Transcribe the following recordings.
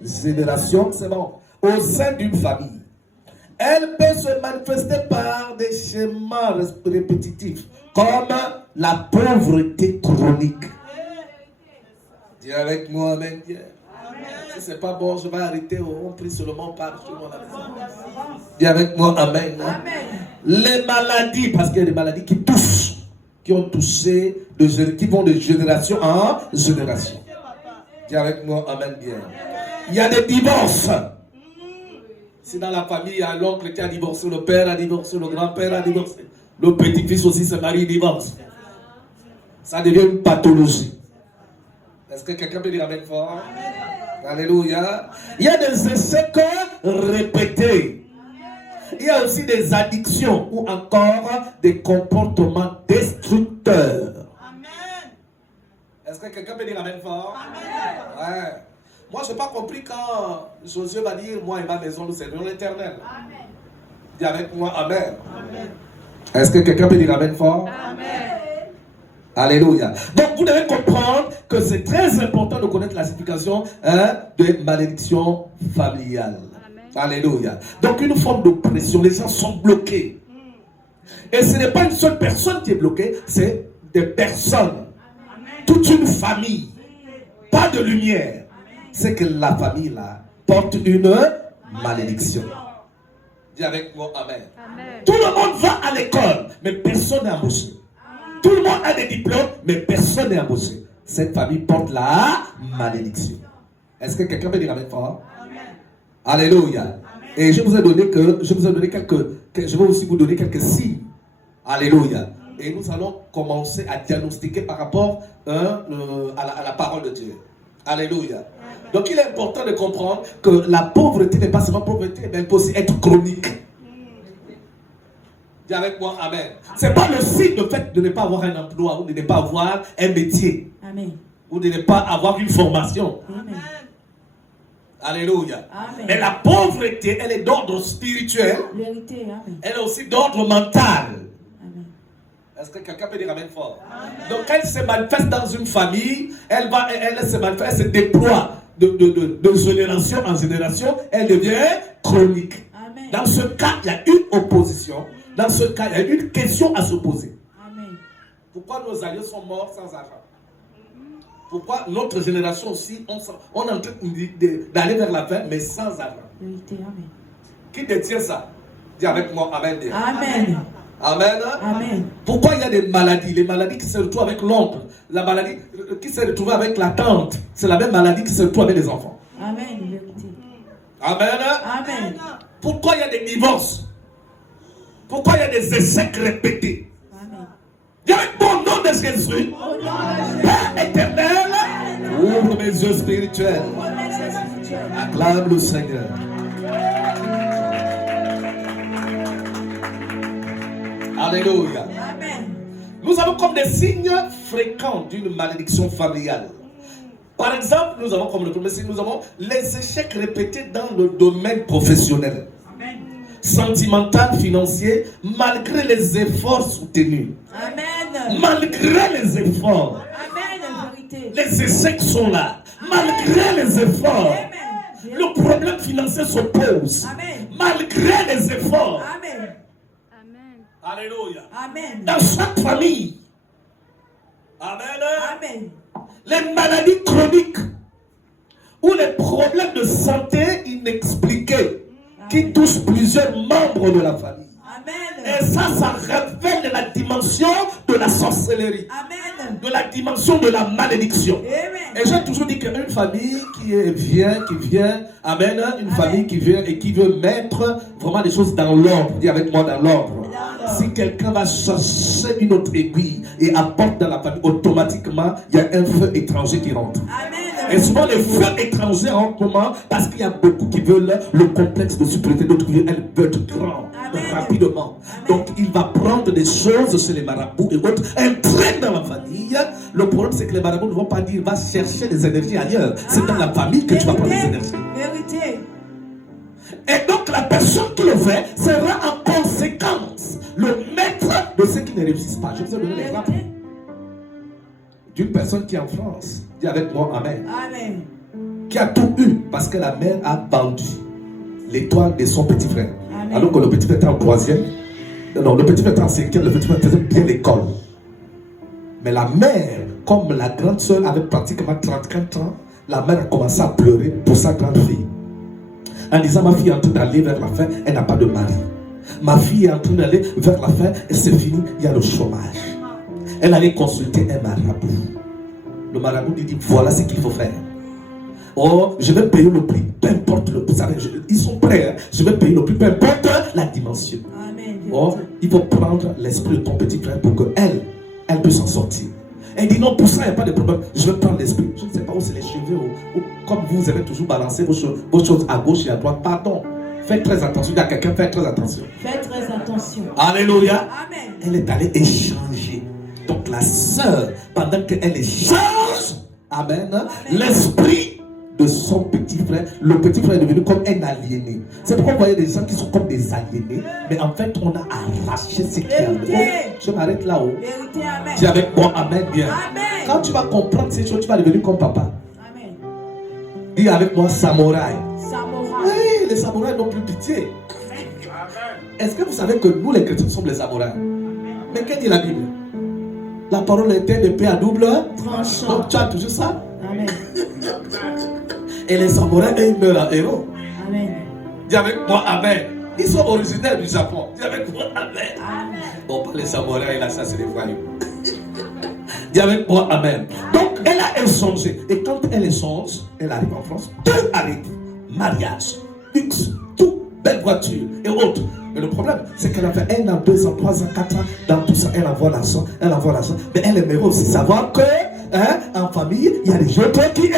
génération, c'est bon, au sein d'une famille, elle peut se manifester par des schémas répétitifs, comme la pauvreté chronique. Dis avec moi, amen. Si c'est pas bon, je vais arrêter. On prie seulement par chez moi à la maison. Dis avec moi, amen. Les maladies, parce qu'il y a des maladies qui touchent, qui ont touché, qui vont de génération en génération. Dis avec moi, amen bien. Il y a des divorces. Si dans la famille, il y a l'oncle qui a divorcé, le père a divorcé, le grand-père a divorcé, le petit-fils aussi se marie, divorce. Ça devient une pathologie. Est-ce que quelqu'un peut dire amen fort? Alléluia. Il y a des échecs répétés. Il y a aussi des addictions ou encore des comportements destructeurs. Amen. Est-ce que quelqu'un peut dire amen fort? Amen. Ouais. Moi, je n'ai pas compris quand Josué va dire, moi et ma maison, nous servirons l'Éternel. Amen. Dis avec moi, amen. Amen. Est-ce que quelqu'un peut dire amen fort? Amen. Alléluia. Donc, vous devez comprendre que c'est très important de connaître la signification de malédiction familiale. Amen. Alléluia. Donc, une forme d'oppression. Les gens sont bloqués. Et ce n'est pas une seule personne qui est bloquée, c'est des personnes. Amen. Toute une famille. Pas de lumière. C'est que la famille là porte une malédiction. Dis avec moi, amen. Amen. Tout le monde va à l'école, mais personne n'est embauché. Tout le monde a des diplômes, mais personne n'est embauché. Cette famille porte la malédiction. Est-ce que quelqu'un peut dire amen fort? Amen. Alléluia. Amen. Et je vous ai donné je vais aussi vous donner quelques signes. Alléluia. Et nous allons commencer à diagnostiquer par rapport à la parole de Dieu. Alléluia. Donc il est important de comprendre que la pauvreté n'est pas seulement pauvreté, mais elle peut aussi être chronique. Dis avec moi, amen. Ce n'est pas le signe de fait de ne pas avoir un emploi ou de ne pas avoir un métier. Amen. Ou de ne pas avoir une formation. Amen. Alléluia. Amen. Mais la pauvreté, elle est d'ordre spirituel. Vérité, amen. Elle est aussi d'ordre mental. Amen. Est-ce que quelqu'un peut dire amen fort? Amen. Donc quand elle se manifeste dans une famille, elle se manifeste, elle se déploie de génération en génération, elle devient chronique. Amen. Dans ce cas, il y a une opposition. Dans ce cas, il y a une question à se poser. Amen. Pourquoi nos aïeux sont morts sans argent? Pourquoi notre génération aussi, on est en train d'aller vers la fin, mais sans argent? Amen. Qui détient ça? Dis avec moi, amen. Amen. Amen. Amen. Pourquoi il y a des maladies? Les maladies qui se retrouvent avec l'oncle, la maladie qui se retrouve avec la tante, c'est la même maladie qui se retrouve avec les enfants. Amen. Amen. Amen. Pourquoi il y a des divorces? Pourquoi il y a des échecs répétés? Amen. Dis avec mon nom de Jésus, Père éternel, ouvre mes yeux spirituels. Acclame le Seigneur. Alléluia. Amen. Nous avons comme des signes fréquents d'une malédiction familiale. Par exemple, nous avons comme le premier signe, nous avons les échecs répétés dans le domaine professionnel. Amen. Sentimental, financier, malgré les efforts soutenus. Amen. Malgré les efforts. Amen. Les échecs sont là. Malgré les efforts. Amen. Le problème financier se pose. Amen. Malgré les efforts. Amen. Alléluia. Amen. Dans chaque famille. Amen. Amen. Les maladies chroniques ou les problèmes de santé inexpliqués qui touchent plusieurs membres de la famille. Amen. Et ça révèle la dimension de la sorcellerie. Amen. De la dimension de la malédiction. Amen. Et j'ai toujours dit qu'une famille qui vient, amen, une famille qui vient et qui veut mettre vraiment des choses dans l'ordre. Dis avec moi dans l'ordre. Si quelqu'un va chercher une autre aiguille et apporte dans la famille, automatiquement, il y a un feu étranger qui rentre. Amen. Et souvent, les feux étrangers rentrent comment? Parce qu'il y a beaucoup qui veulent le complexe de supériorité, d'autres qui veulent être grand, rapidement. Amen. Donc, il va prendre des choses chez les marabouts et autres, entraîne dans la famille. Le problème, c'est que les marabouts ne vont pas dire, va chercher des énergies ailleurs. C'est dans la famille que tu vas prendre des énergies. Vérité. Et donc, la personne qui le fait sera en conséquence le maître de ceux qui ne réussissent pas. Je vous ai donné l'exemple d'une personne qui est en France. Dis avec moi, amen. Amen. qui a tout eu parce que la mère a vendu l'étoile de son petit frère. Amen. Alors que le petit frère était en 3e. Non, le petit frère était en 5e, le petit frère faisait bien l'école. Mais la mère, comme la grande soeur avait pratiquement 34 ans, la mère a commencé à pleurer pour sa grande fille. En disant, ma fille est en train d'aller vers la fin, elle n'a pas de mari. Ma fille est en train d'aller vers la fin et c'est fini, il y a le chômage. Elle allait consulter un marabout. Le marabout lui dit, voilà ce qu'il faut faire. Oh, je vais payer le prix, peu importe le prix. Ils sont prêts, hein? Je vais payer le prix, peu importe la dimension. Amen. Oh, il faut prendre l'esprit de ton petit frère pour qu'elle peut s'en sortir. Elle dit non, pour ça, il n'y a pas de problème. Je vais prendre l'esprit. Je ne sais pas où c'est les cheveux. Ou comme vous avez toujours balancé vos choses à gauche et à droite. Pardon. Faites très attention. Il y a quelqu'un, faites très attention. Faites très attention. Alléluia. Amen. Elle est allée échanger. Donc la sœur, pendant qu'elle échange, amen, l'esprit de son petit frère, le petit frère est devenu comme un aliéné. C'est pourquoi vous voyez des gens qui sont comme des aliénés, mais en fait on a arraché ce qui est. Oh, je m'arrête là-haut. Dis avec moi, amen, bien. Amen. Quand tu vas comprendre ces choses, tu vas devenir comme papa. Amen. Dis avec moi, samouraï. Samouraï. Oui, les samouraïs n'ont plus pitié. Est-ce que vous savez que nous les chrétiens sommes les samouraïs? Mais qu'est-ce que dit la Bible? La parole était de paix à double tranchant. Donc tu as toujours ça? Amen. Et les samouraïs, ils meurent en héros. Amen. Dis avec moi, amen. Ils sont originaires du Japon. Dis avec moi, amen. Amen. Bon, pas les samouraïs, là, ça c'est les voyous. Dis avec moi, amen. Donc, elle a échangé. Et quand elle échange, elle arrive en France. Deux arrivent. Mariage, luxe, tout, belle voiture et autres. Mais le problème, c'est qu'elle a fait 1 an, 2 ans, 3 ans, 4 ans. Dans tout ça, elle envoie l'argent. Mais elle aimerait aussi savoir que, en famille, il y a des autres qui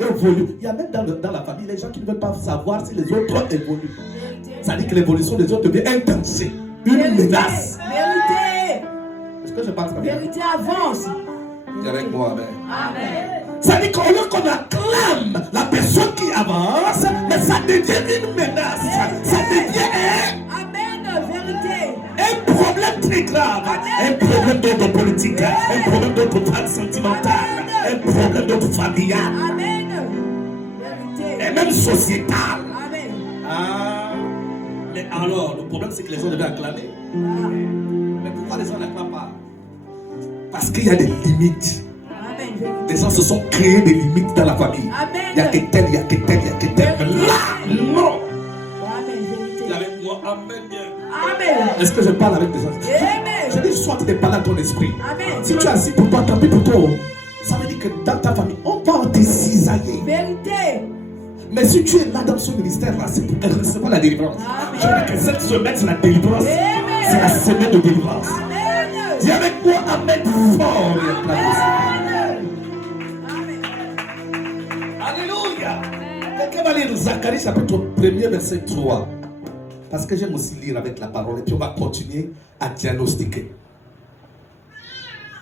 évoluent. Il y a même dans la famille les gens qui ne veulent pas savoir si les autres évoluent. Ça dit que l'évolution des autres devient intense. Une menace. Vérité. Est-ce que je parle très bien? Vérité avance. Dis avec moi, amen. Amen. Ça dit qu'au lieu qu'on acclame la personne qui avance, mais ça devient une menace. Ça devient un problème très grave. Un problème d'ordre politique, un problème d'ordre sentimental, un problème d'ordre familial. Amen. Et même sociétal. Amen. Ah. Mais alors, le problème c'est que les gens devaient acclamer. Mais pourquoi les gens n'acclament pas? Parce qu'il y a des limites. Les gens se sont créés des limites dans la famille. Amen. Il y a que tel, il y a que tel, il y a que tel. Mais là, non. Il y avec moi, amen. Amen. Est-ce que je parle avec des gens? Je dis soit tu n'es pas là ton esprit. Amen. Si tu es assis pour toi, tant pis pour toi. Ça veut dire que dans ta famille, on va te cisailler. Vérité. Mais si tu es là dans ce ministère-là, c'est pour recevoir la délivrance. Amen. Je veux dire que cette semaine, c'est la délivrance. Amen. C'est la semaine de délivrance. Amen. Dis avec moi, amen fort. Amen. Alléluia. Quelqu'un va lire Zacharie chapitre 1er verset 3. Parce que j'aime aussi lire avec la parole et puis on va continuer à diagnostiquer.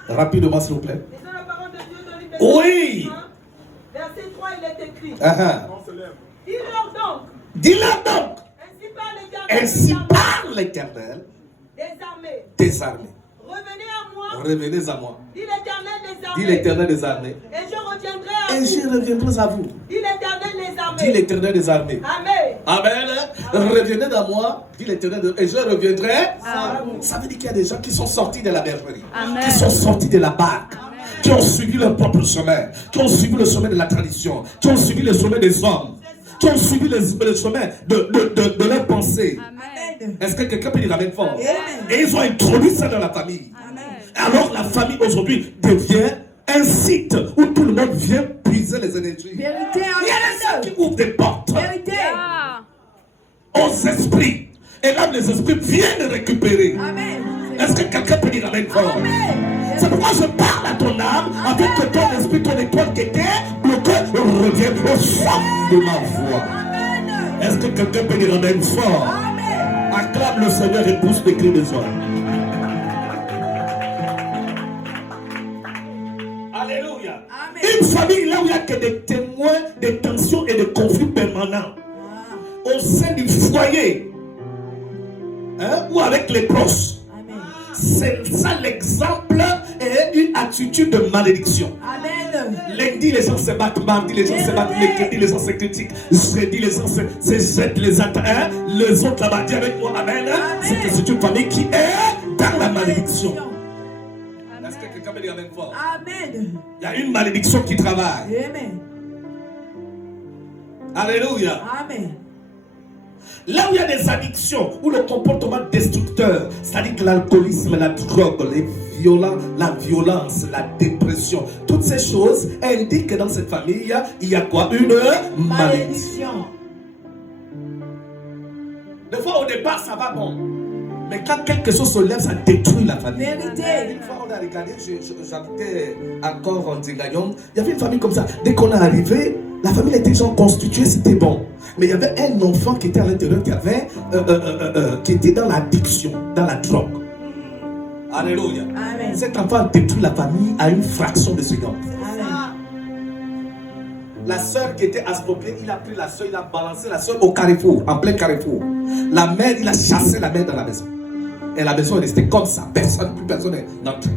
Rapidement s'il vous plaît. Et dans la parole de Dieu dans l'Ibérie, oui. Verset 3 il est écrit. Dis-leur donc. Dis-leur donc. Ainsi parle l'Éternel. Des armées. Revenez à moi. Dit l'Éternel des armées. Et je reviendrai à vous. Dit l'Éternel des armées. Amen. Amen. Revenez à moi. Dit l'Éternel et je reviendrai. Amen. Ça veut dire qu'il y a des gens qui sont sortis de la bergerie. Amen. Qui sont sortis de la barque. Qui ont suivi leur propre chemin. Qui ont suivi le chemin de la tradition. Qui ont suivi le chemin des hommes. Qui ont suivi le chemin de leur pensée. Amen. Est-ce que quelqu'un peut dire amen fort? Amen. Et ils ont introduit ça dans la famille. Amen. Alors la famille aujourd'hui devient un site où tout le monde vient puiser les énergies. Vérité, il y a des gens qui ouvrent des portes. Vérité. Aux esprits. Et là les esprits viennent récupérer. Amen. Est-ce que quelqu'un peut dire amen fort? Amen. C'est pourquoi je parle à ton âme afin que ton esprit, ton étoile qui était bloquée revienne au son de ma voix. Amen. Est-ce que quelqu'un peut dire amen fort? Amen. Acclame le Seigneur et pousse les cris des hommes. Alléluia. Amen. Une famille là où il n'y a que des témoins, des tensions et des conflits permanents. Au sein du foyer. Ou avec les proches. C'est ça l'exemple ait une attitude de malédiction. Amen. Lundi, les gens se battent. Mardi, les gens se battent. Mercredi, les gens se critiquent. Jeudi, les gens se jettent les attaques. Les autres là-bas, dis avec moi, amen. C'est que c'est une famille qui est dans la malédiction. Est-ce que quelqu'un peut dire amen fort? Amen. Il y a une malédiction qui travaille. Amen. Alléluia. Amen. Là où il y a des addictions, où le comportement destructeur, c'est-à-dire que l'alcoolisme, la drogue, la violence, la dépression, toutes ces choses indiquent que dans cette famille, il y a quoi? Une malédiction. Des fois, au départ, ça va bon. Mais quand quelque chose se lève, ça détruit la famille. Vérité. Une fois, on a regardé, j'habitais encore en Tigagnon. Il y avait une famille comme ça. Dès qu'on est arrivé, la famille était déjà constituée, c'était bon. Mais il y avait un enfant qui était à l'intérieur, qui était dans l'addiction, dans la drogue. Alléluia. Amen. Cet enfant détruit la famille à une fraction de seconde. Amen. La soeur qui était astropiée, il a pris la soeur, il a balancé la soeur au carrefour, en plein carrefour. La mère, il a chassé la mère dans la maison. Et la maison est restée comme ça. Plus personne n'est entré.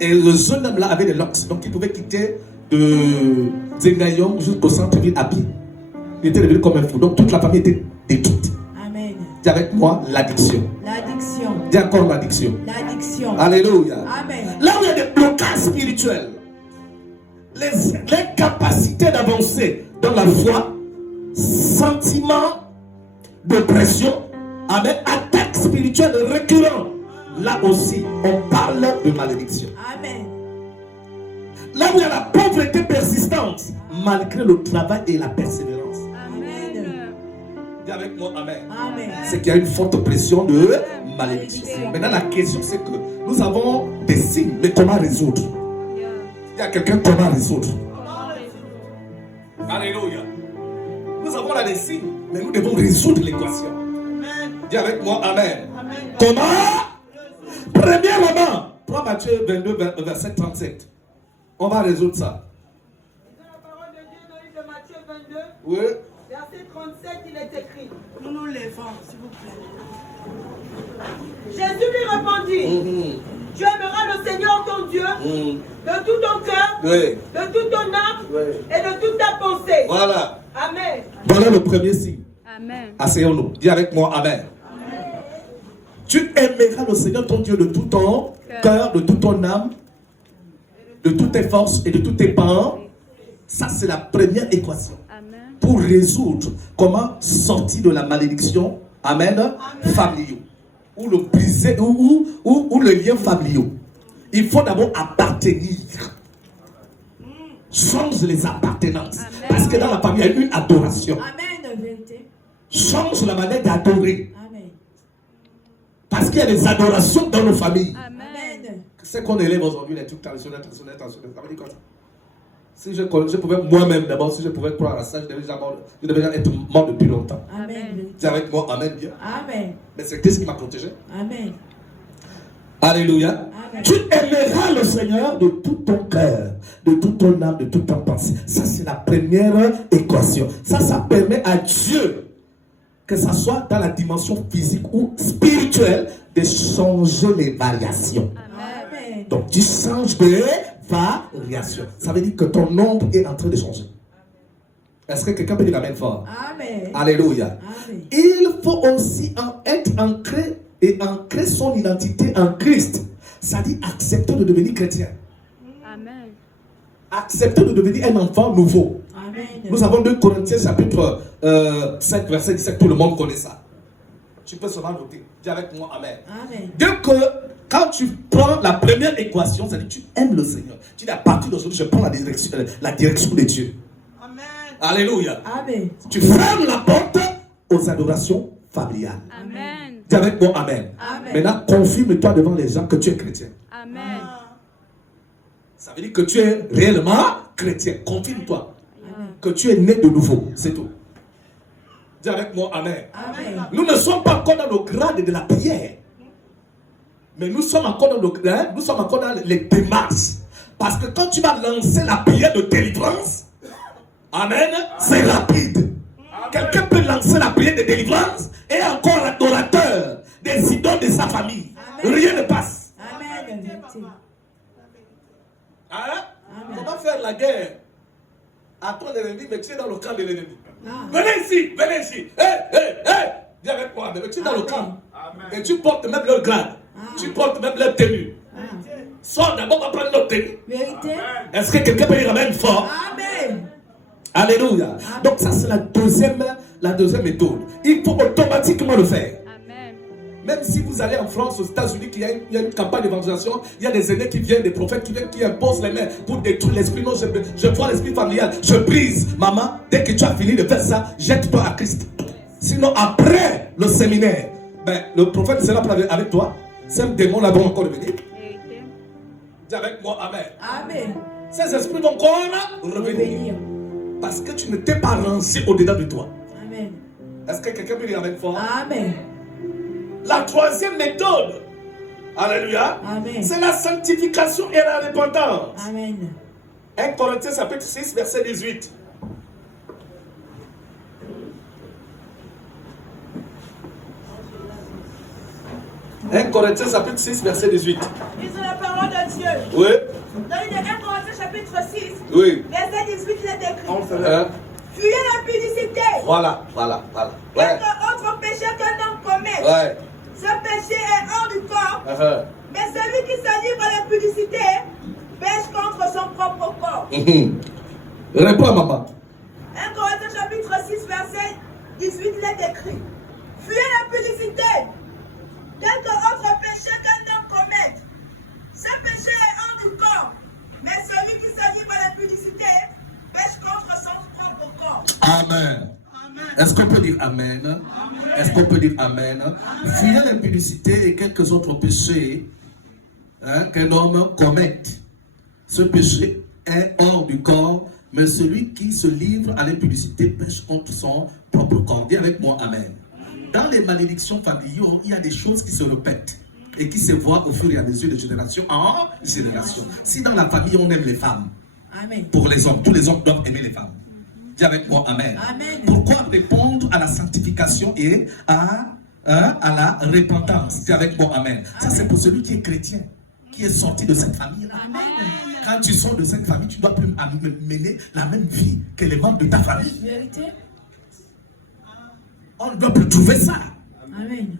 Et le jeune homme là avait des locks. Donc il pouvait quitter de Zengayon jusqu'au centre-ville à pied. Il était devenu comme un fou. Donc toute la famille était détruite. Amen. Dis avec moi l'addiction. L'addiction. Dis encore l'addiction. L'addiction. Alléluia. Amen. Là où il y a des blocages spirituels, l'incapacité d'avancer dans la foi, sentiment de pression, amen, attaque spirituelle récurrente. Là aussi, on parle de malédiction. Amen. Là où il y a la pauvreté persistante, malgré le travail et la persévérance. Amen. Dis avec moi, amen. Amen. C'est qu'il y a une forte pression de malédiction. Maintenant, la question, c'est que nous avons des signes, mais comment résoudre? Il y a quelqu'un comment résoudre? Alléluia. Nous avons là des signes, mais nous devons résoudre l'équation. Dis avec moi, amen. Amen. Comment? Premièrement, prends Matthieu 22, verset 37. On va résoudre ça. Dans la parole de Dieu, dans le livre de Matthieu 22, Oui. verset 37, il est écrit. Nous nous levons, s'il vous plaît. Jésus lui répondit, tu aimeras le Seigneur ton Dieu de tout ton cœur, Oui. de toute ton âme Oui. et de toute ta pensée. Voilà. Amen. Voilà le premier signe. Amen. Asseyons-nous. Dis avec moi, amen. Tu aimeras le Seigneur ton Dieu de tout ton cœur, de toute ton âme, de toutes tes forces et de tous tes parents. Ça, c'est la première équation. Amen. Pour résoudre comment sortir de la malédiction, amen, familiaux. Ou le briser, ou le lien familial. Il faut d'abord appartenir. Change les appartenances. Amen. Parce que dans la famille, il y a une adoration. Amen. Vérité. Change la manière d'adorer. Amen. Parce qu'il y a des adorations dans nos familles. Amen. Amen. C'est qu'on élève aujourd'hui les trucs traditionnels. Ça veut dire quoi ça? Si je pouvais moi-même d'abord, si je pouvais croire à ça, je devais déjà être mort depuis longtemps. Amen. Dis avec moi, amen bien. Amen. Mais c'est Christ qui m'a protégé. Amen. Alléluia. Amen. Tu aimeras le Seigneur de tout ton cœur, de toute ton âme, de toute ton pensée. Ça, c'est la première équation. Ça permet à Dieu, que ça soit dans la dimension physique ou spirituelle, de changer les variations. Amen. Donc, tu changes de variation. Ça veut dire que ton nombre est en train de changer. Est-ce que quelqu'un peut dire amen fort? Amen. Alléluia. Amen. Il faut aussi être ancré et ancrer son identité en Christ. C'est-à-dire accepter de devenir chrétien. Amen. Accepter de devenir un enfant nouveau. Amen. Nous avons 2 Corinthiens chapitre 5 verset 17. Tout le monde connaît ça. Tu peux seulement noter. Dis avec moi amen. Amen. Dès que quand tu prends la première équation, c'est-à-dire tu aimes le Seigneur. Tu dis à partir d'aujourd'hui, je prends la direction de Dieu. Amen. Alléluia. Amen. Tu fermes la porte aux adorations familiales. Amen. Dis avec moi amen. Amen. Maintenant, confirme-toi devant les gens que tu es chrétien. Amen. Ça veut dire que tu es réellement chrétien. Confirme-toi Amen. que tu es né de nouveau. C'est tout. Dis avec moi amen. Amen. Nous ne sommes pas encore dans le grade de la prière. Mais nous sommes encore dans les démarches. Parce que quand tu vas lancer la prière de délivrance, amen, c'est rapide. Quelqu'un peut lancer la prière de délivrance et encore adorateur des idoles de sa famille. Amen. Rien ne passe. Amen. Vérité. faire la guerre à ton ennemi, mais tu es dans le camp de l'ennemi. Ah. Venez ici, venez ici. Viens avec moi, mais tu es dans le camp. Et tu portes même leur grade. Tu portes même leur tenue. Sors d'abord, va prendre notre tenue. Vérité. Est-ce que quelqu'un peut dire amen fort? Amen. Alléluia. Donc ça c'est la deuxième méthode. Il faut automatiquement le faire. Amen. Même si vous allez en France, aux États-Unis, qu'il y a une campagne d'évangélisation, il y a des aînés qui viennent, des prophètes qui viennent, qui imposent les mains pour détruire l'esprit. Non, je vois l'esprit familial. Je brise. Maman, dès que tu as fini de faire ça, jette-toi à Christ. Sinon, après le séminaire, le prophète sera avec toi. Ces démons-là vont encore revenir. Vérité. Dis avec moi, amen. Amen. Ces esprits vont encore revenir. Parce que tu ne t'es pas rangé au-dedans de toi. Amen. Est-ce que quelqu'un peut dire amen fort? Amen. La troisième méthode, alléluia, Amen. c'est la sanctification et la repentance. Amen. 1 Corinthiens chapitre 6, verset 18. « 1 Corinthiens chapitre 6, verset 18. » Ils ont la parole de Dieu. Oui. Dans le 1 Corinthiens chapitre 6, Oui. verset 18, il est écrit. Hein? Fuyez l'impudicité. Voilà. Quelque autre péché qu'un homme commet. Ouais. Ce péché est hors du corps. Uh-huh. Mais celui qui se livre à l'impudicité pêche contre son propre corps. Réponds, maman. 1 Corinthiens chapitre 6, verset 18, il est écrit. Fuyez l'impudicité. Quelque autre péché qu'un homme commette. Ce péché est hors du corps. Mais celui qui se livre à l'impudicité pêche contre son propre corps. Amen. Est-ce qu'on peut dire amen? Est-ce qu'on peut dire amen? Fuyez l'impudicité et quelques autres péchés qu'un homme commette. Ce péché est hors du corps, mais celui qui se livre à l'impudicité pêche contre son propre corps. Dis avec moi amen. Dans les malédictions familiales, il y a des choses qui se répètent et qui se voient au fur et à mesure de génération en génération. Si dans la famille on aime les femmes, Amen. pour les hommes, tous les hommes doivent aimer les femmes. Dis avec moi amen. Amen. Pourquoi répondre à la sanctification et à la repentance? Dis avec moi amen. Ça c'est pour celui qui est chrétien, qui est sorti de cette famille-là. Amen. Quand tu sors de cette famille, tu dois plus mener la même vie que les membres de ta famille. Vérité. On ne doit plus trouver ça. Amen.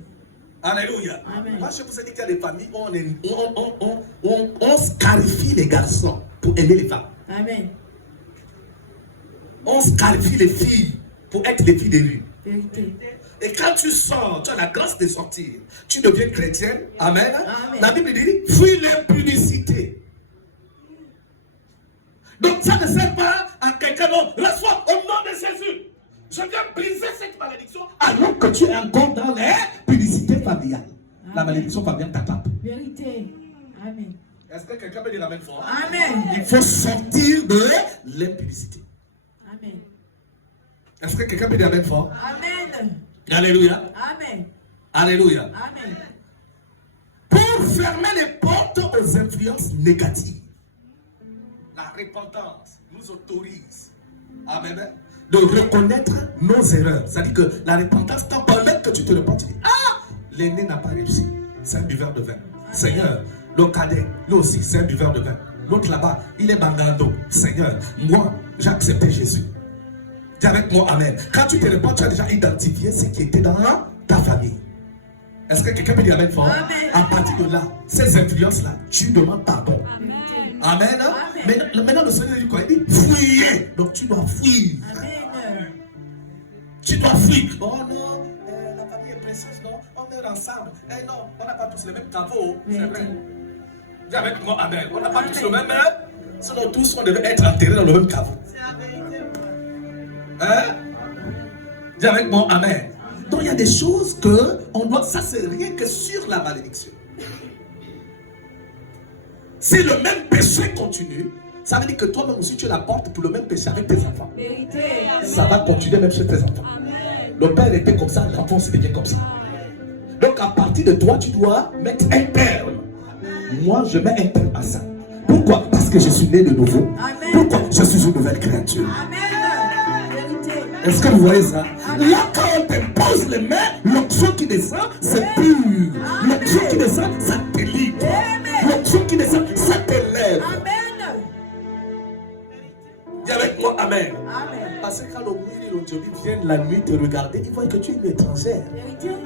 Alléluia. Amen. Moi, je vous ai dit qu'il y a des familles où on scarifie les garçons pour aimer les femmes. Amen. On scarifie les filles pour être les filles des rues. Vérité. Et quand tu sors, tu as la grâce de sortir. Tu deviens chrétienne. Amen. Amen. La Bible dit, fuis l'impudicité. Donc ça ne sert pas à quelqu'un d'autre. Reçois au nom de Jésus. Je viens briser cette malédiction alors que tu es encore dans l'impudicité familiale. La malédiction familiale t'attrape. Vérité. Amen. Est-ce que quelqu'un peut dire amen fort? Amen. Il faut sortir de l'impudicité. Amen. Est-ce que quelqu'un peut dire amen fort? Amen. Alléluia. Amen. Alléluia. Amen. Pour fermer les portes aux influences négatives, la repentance nous autorise, amen, de reconnaître nos erreurs. C'est-à-dire que la repentance t'en permet que tu te repentes. Tu dis, l'aîné n'a pas réussi, c'est un buveur de vin. Seigneur, le cadet, lui aussi, c'est un buveur de vin. L'autre là-bas, il est bangando. Seigneur, moi, j'ai accepté Jésus. Dis avec moi, amen. Quand tu te repens, tu as déjà identifié ce qui était dans ta famille. Est-ce que quelqu'un peut dire amen fort? Amen. À partir de là, ces influences-là, tu demandes pardon. Amen. Amen. Maintenant, le Seigneur dit quoi? Il dit fuyez. Donc tu dois fuir. Amen. Tu dois fuir. Oh non, la famille est précieuse, non? On est ensemble. Eh non, on n'a pas tous le même caveau. C'est vrai. Dis avec moi, amen. On n'a pas tous le même. Sinon, tous, on devait être enterrés dans le même caveau. C'est la vérité. Hein? Dis avec moi, amen. Donc il y a des choses que on doit. Ça, c'est rien que sur la malédiction. Si le même péché continue, ça veut dire que toi-même aussi tu es la porte pour le même péché avec tes enfants. Vérité. Ça va continuer même chez tes enfants. Le père était comme ça, l'enfant se devient comme ça. Donc à partir de toi, tu dois mettre un terme. Moi, je mets un terme à ça. Pourquoi? Parce que je suis né de nouveau. Amen. Pourquoi? Je suis une nouvelle créature. Amen. Vérité. Est-ce que vous voyez ça? Là, quand on t'impose les mains, l'onction qui descend, c'est pur. L'onction qui descend, ça te livre. L'onction qui descend, ça t'élève. Amen. Dis avec moi, Amen. Amen. Parce que quand le bruit et le Joby viennent la nuit te regarder, ils voient que tu es une étrangère. Vérité.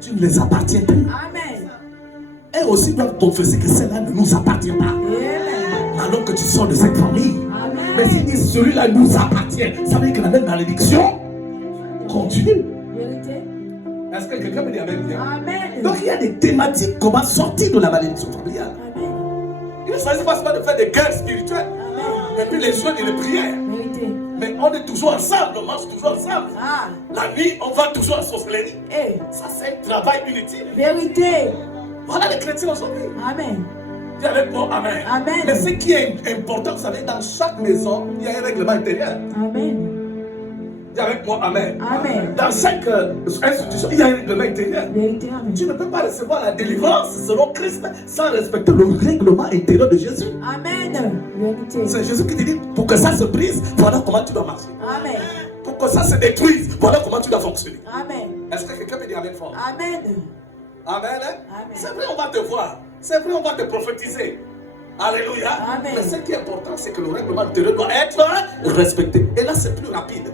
Tu ne les appartiens plus. Amen. Elles aussi doivent confesser que celle-là ne nous appartient pas. Amen. Alors que tu sors de cette famille. Amen. Mais s'ils disent celui-là nous appartient, ça veut dire que la même malédiction continue. Vérité. Est-ce que quelqu'un me dit Amen bien? Amen. Donc il y a des thématiques comment sortir de la malédiction familiale. Amen. Il ne s'agit pas seulement de faire des guerres spirituelles. Amen. Et puis les soins et les prières. Vérité. Mais on est toujours ensemble, on mange toujours ensemble. Ah. La nuit, on va toujours à la sorcellerie. Eh. Ça, c'est un travail inutile. Vérité. Voilà les chrétiens aujourd'hui. Amen. Dis avec moi, Amen. Amen. Mais ce qui est important, vous savez, dans chaque maison, il y a un règlement intérieur. Amen. Dis avec moi, Amen. Amen. Dans chaque institution, il y a un règlement intérieur. Vérité. Amen. Tu ne peux pas recevoir la délivrance selon Christ sans respecter le règlement intérieur de Jésus. Amen. Vérité. C'est Jésus qui te dit, pour que ça se brise, voilà comment tu dois marcher. Amen. Pour que ça se détruise, voilà comment tu dois fonctionner. Amen. Est-ce que quelqu'un peut dire Amen fort? Amen. Amen. Hein? Amen. C'est vrai, on va te voir. C'est vrai, on va te prophétiser. Alléluia. Amen. Mais ce qui est important, c'est que le règlement intérieur doit être respecté. Et là, c'est plus rapide.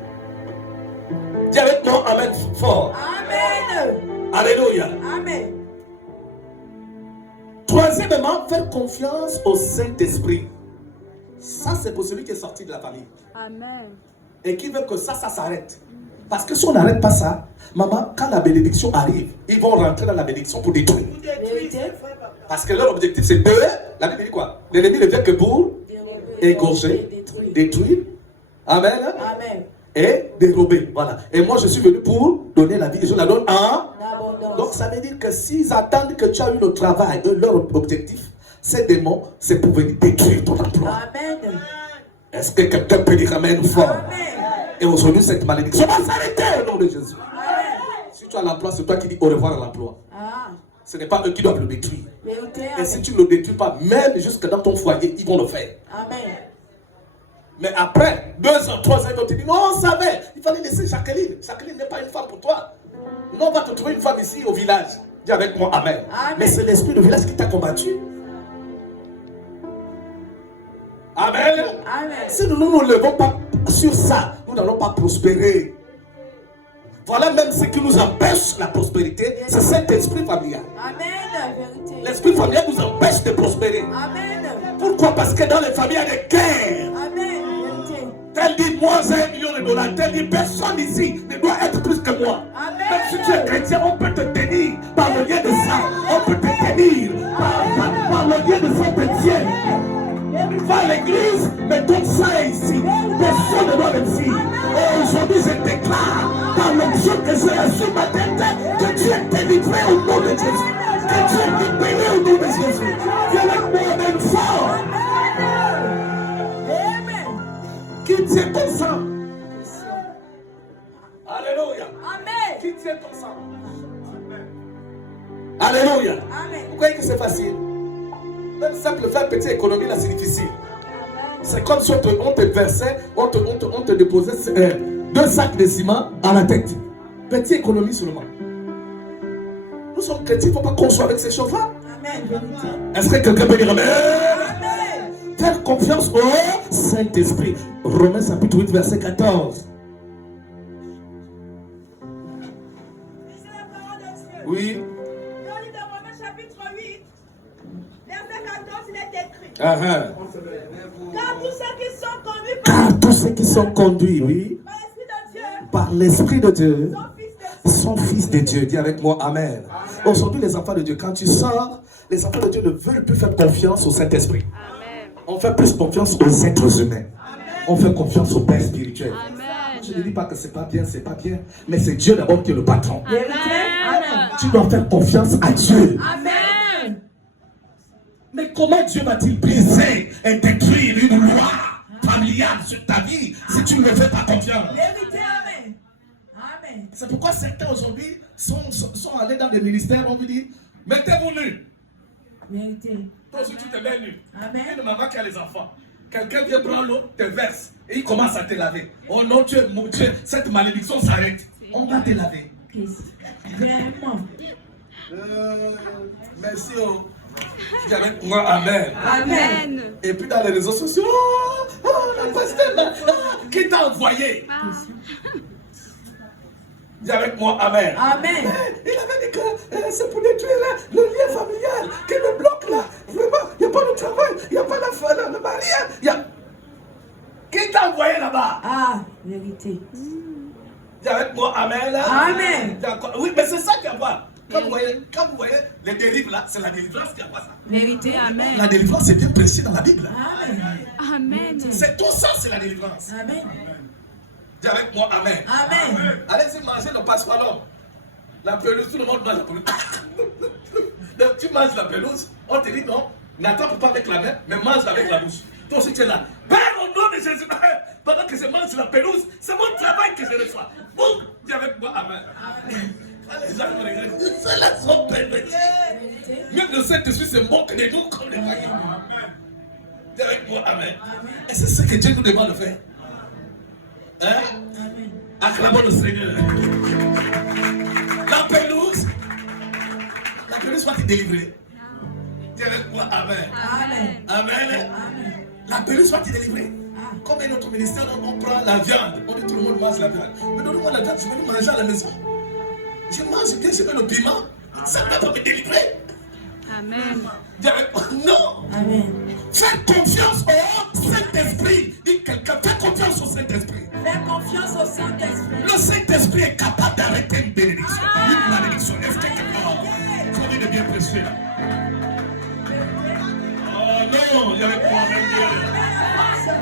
Dis avec moi, Amen fort. Amen. Alléluia. Amen. Troisièmement, faire confiance au Saint-Esprit. Ça, c'est pour celui qui est sorti de la famille. Amen. Et qui veut que ça s'arrête. Parce que si on n'arrête pas ça, maman, quand la bénédiction arrive, ils vont rentrer dans la bénédiction pour détruire. Vérité. Parce que leur objectif, c'est de... La Bible dit quoi? L'ennemi ne vient que pour égorger, détruire. Amen. Amen. Et dérober. Voilà. Et moi, je suis venu pour donner la vie. Et je la donne en... Abondance. Donc, ça veut dire que s'ils attendent que tu as eu le travail, leur objectif, ces démons, c'est pour venir détruire ton emploi. Amen. Est-ce que quelqu'un peut dire Amen fort? Amen. Et aujourd'hui, cette malédiction va s'arrêter au nom de Jésus. Amen. Si tu as l'emploi, c'est toi qui dis au revoir à l'emploi. Ah. Ce n'est pas eux qui doivent le détruire. Vérité. Et si Amen. tu ne le détruis pas, même jusque dans ton foyer, ils vont le faire. Amen. Mais après 2 ans, 3 ans, ils vont te dire non, on savait, il fallait laisser Jacqueline. Jacqueline n'est pas une femme pour toi. Non, on va te trouver une femme ici au village. Dis avec moi Amen. Amen. Mais c'est l'esprit du village qui t'a combattu. Amen. Amen. Si nous ne nous levons pas sur ça, nous n'allons pas prospérer. Voilà même ce qui nous empêche la prospérité, c'est cet esprit familial. Amen. Vérité. L'esprit familial nous empêche de prospérer. Amen. Pourquoi? Parce que dans les familles, il y a des guerres. Amen. Vérité. Tel dit, moi j'ai $1 million. Tel dit, personne ici ne doit être plus que moi. Amen. Même si tu es chrétien, on peut te tenir par le lien de ça. On peut te tenir par le lien de Saint-Étienne. Va à l'église, mais ton sang est ici. Personne ne doit le dire. Et aujourd'hui, je déclare par l'onction que j'ai reçu ma tête que tu es délivré au nom de Jésus. Que tu es libéré au nom de Jésus. Viens avec moi, même fort. Amen. Qui tient ton sang? Alléluia. Amen. Qui tient ton sang? Alléluia. Amen. Vous croyez que c'est facile? Même simple faire petite économie là, c'est difficile. C'est comme si on te versait, on te déposait 2 sacs de ciment à la tête. Petite économie seulement. Nous sommes chrétiens, il ne faut pas qu'on soit avec ces choses-là. Amen. Vérité. Est-ce que quelqu'un peut dire Amen? Amen. Faire confiance au Saint-Esprit. Romains chapitre 8, verset 14. Lisez la parole de Dieu. Oui. Dans le livre de Romains chapitre 8, verset 14, il est écrit. Uh-huh. Car tous ceux qui sont conduits Car tous ceux qui sont conduits, oui, par l'Esprit de Dieu par l'Esprit de Dieu, sont fils de Dieu. sont fils de Dieu. Dis avec moi Amen. Aujourd'hui, les enfants de Dieu, quand tu sors, les enfants de Dieu ne veulent plus faire confiance au Saint-Esprit. Amen. On fait plus confiance aux êtres humains. On fait confiance au Père spirituel. Amen. Je ne dis pas que c'est pas bien, mais c'est Dieu d'abord qui est le patron. Vérité. Amen. Tu dois faire confiance à Dieu. Amen. Mais comment Dieu va-t-il briser et détruire une loi familiale sur ta vie si tu ne me fais pas confiance? Vérité. Amen. Amen. C'est pourquoi certains aujourd'hui sont allés dans des ministères, on vous dit, mettez-vous nus. Vérité. Toi aussi tu te mets nu. Amen. Il y a une maman qui a les enfants. Quelqu'un vient prendre l'eau, te verse et il commence à te laver. Oh non, tu es mon Dieu, cette malédiction s'arrête. On va te laver. Christ. Vraiment. Merci. Oh. Dis avec moi, Amen. Amen. Et puis dans les réseaux sociaux, le pasteur là, qui t'a envoyé? Dis avec moi, Amen. Amen. Il avait dit que c'est pour détruire le lien familial, que le bloc là, vraiment, il n'y a pas de travail, il n'y a pas le mariage. Qui t'a envoyé là-bas? Ah, vérité. Dis avec moi, Amen. Amen. D'accord. Oui, mais c'est ça qu'il y a pas. Quand vous voyez les dérives là, c'est la délivrance qu'il y a pas ça. Vérité. Amen. La délivrance, c'est bien précis dans la Bible. Amen. Amen. C'est tout ça, c'est la délivrance. Amen. Dis avec moi, Amen. Amen. Allez-y manger le passoir. La pelouse, tout le monde mange la pelouse. Donc, tu manges la pelouse, on te dit non, n'attrape pas avec la main, mais mange avec la bouche. Toi aussi tu es là. Père, au nom de Jésus, pendant que je mange la pelouse, c'est mon travail que je reçois. Boum, dis avec moi, Amen. Quand les gens me regardent, ceux-là sont pervertis. Même le Saint-Esprit se moque de nous comme les voyous. Dis avec moi, Amen. Et c'est ce que Dieu nous demande de faire. Hein? Amen. Acclamons le Seigneur. La pelouse va te délivrer. Dis avec moi, Amen. Amen. Amen. Amen. La pelouse va te délivrer. Comme dans notre ministère, on prend la viande. On dit tout le monde mange la viande. Mais donnez-moi la viande, je vais nous manger à la maison. Je mange bien, je mets le piment. Ça va pas me délivrer. Amen. Dis avec moi, non. Amen. Fais confiance au Saint-Esprit. Dis quelqu'un, fais confiance au Saint-Esprit. Fais confiance au Saint-Esprit. Le Saint-Esprit est capable d'arrêter une bénédiction. Une malédiction. Est-ce que quelqu'un combien de bien précieux? Oh non, il y avait pas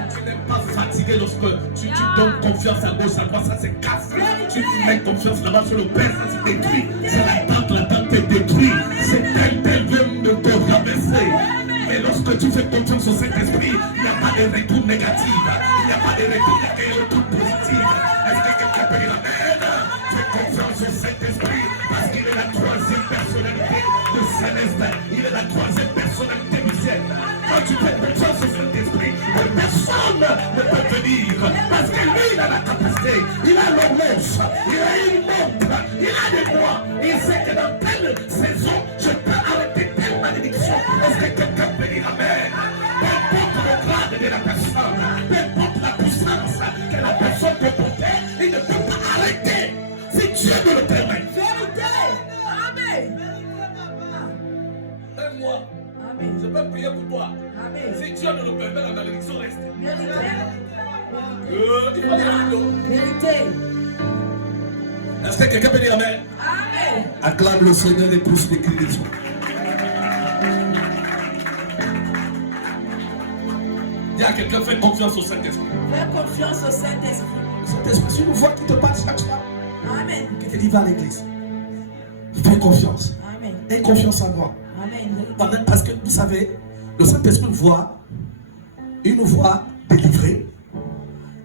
tu n'es pas fatigué lorsque tu donnes confiance à gauche, à droite, ça se casse. Tu mets confiance là-bas sur le Père, ça se détruit. C'est la tente te détruit. C'est tel veut te rabaisser. Mais lorsque tu fais confiance au Saint-Esprit, il n'y a pas de retour négatif. Il n'y a pas de retour, il y a des retours positifs. Est-ce que quelqu'un peut dire Amen? Fais confiance au Saint-Esprit parce qu'il est la troisième personnalité de Céleste. Il est la troisième personnalité du ciel. Quand tu fais confiance au Saint-Esprit, personne ne peut venir parce que lui, il a la capacité. Il a l'horloge, il a une montre, il a des mois. Il sait que dans telle saison, je peux arrêter telle malédiction. Est-ce que quelqu'un peut dire Amen? Peu importe le grade de la personne, peu importe la puissance que la personne peut porter, il ne peut pas arrêter. Si Dieu me le permet. Vérité. Amen. Même moi, Amen. je peux prier pour toi. Amen. Si Dieu me le permet, la malédiction reste. Vérité. Il faut dire non. Vérité. Est-ce que quelqu'un peut dire Amen? Amen. Acclame le Seigneur et pousse les cris de joie. Dis à quelqu'un, fais confiance au Saint-Esprit. Fais confiance au Saint-Esprit. Le Saint-Esprit, c'est une voix qui te parle chaque soir, Amen. qui te dit va à l'église. Fais confiance. Amen. Aie confiance en moi. Amen. Parce que vous savez, le Saint-Esprit il nous voit délivrés,